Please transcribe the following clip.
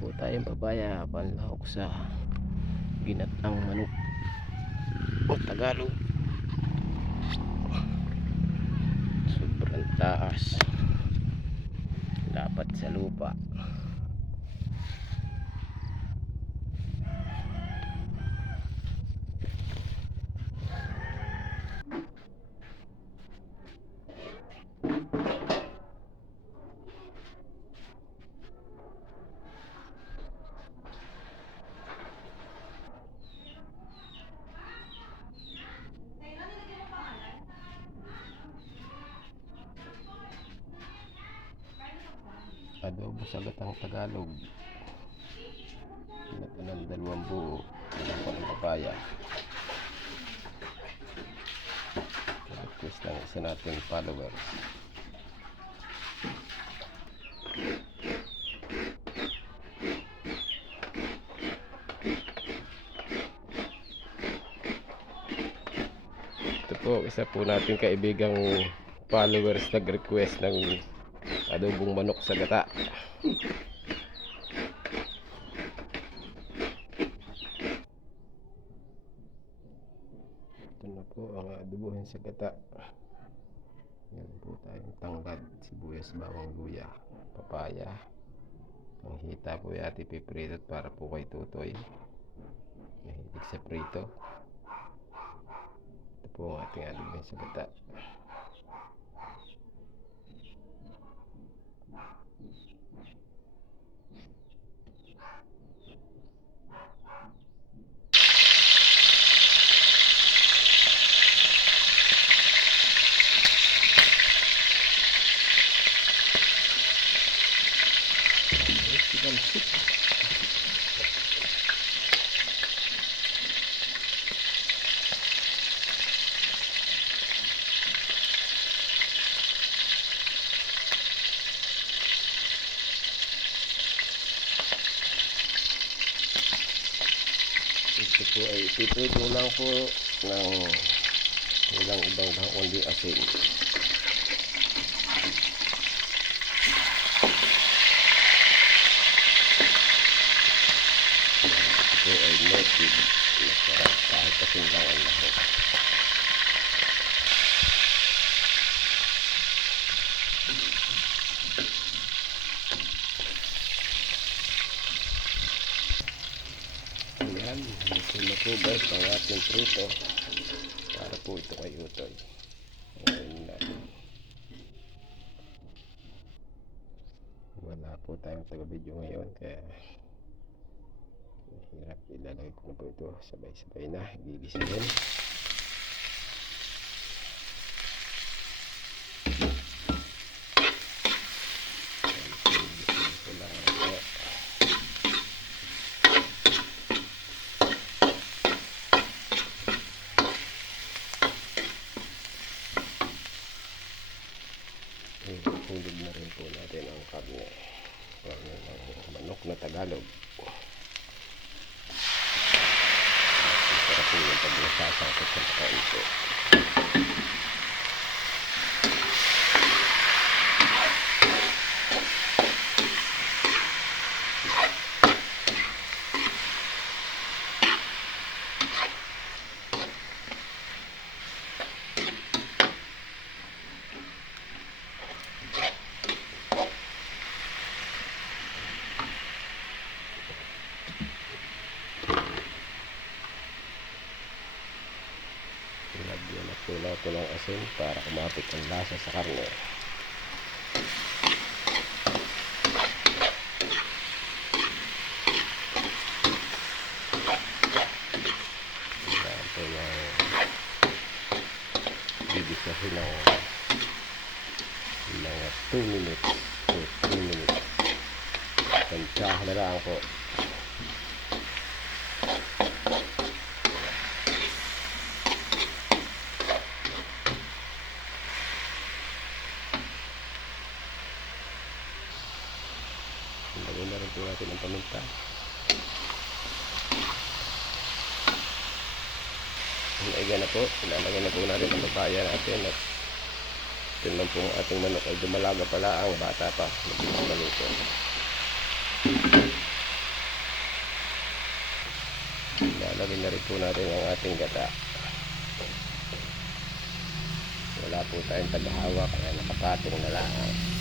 po tayong papaya panlahok sa ginatang manok o Tagalog. Sobrang taas, dapat sa lupa. Adobo sa gatang Tagalog. Ito ng 2 buo ng papaya. Request ng isa nating followers. Ito po, isa po nating kaibigang followers nag-request ng adobong manok sa gata. Ito na po ang adobohin sa gata. Yan po tayong tanglad, sibuyas, bawang, luya, papaya. Ang hita po yati piprito para po kay Tutoy. Mahilig sa prito. Ito po ang ating adobohin sa gata. Ito po ay piprito lang po ng walang ibang kundi asin. Ito ay native, masarap kahit asin lang ang lahok. Ayan, ito na po guys ang ating prito para po ito kay Utoy. Ayan natin. Wala po tayong taga-video ngayon kaya mahirap, ilalagay ko na po ito sabay-sabay na gigisingin. Hulog na rin po natin ang karne ng manok na Tagalog. Masarap po yung paglasasakot sa pakaito. Lagyan na po natin ng asin para kumapit ang lasa sa karne. Ayan po yung bibisahin ng mga 2 minutes to 3 minutes. Tansyahan na lang po. Lagyan na rin po natin ang paminta. Ilalagay na po. Ilalagay na po natin ang papaya natin. At ito lang po ang ating manok ay dumalaga pala ang bata pa. Maluto. lagyan na rin po natin ang ating gata. Wala po tayong tagahawak kaya nakapatong na lang.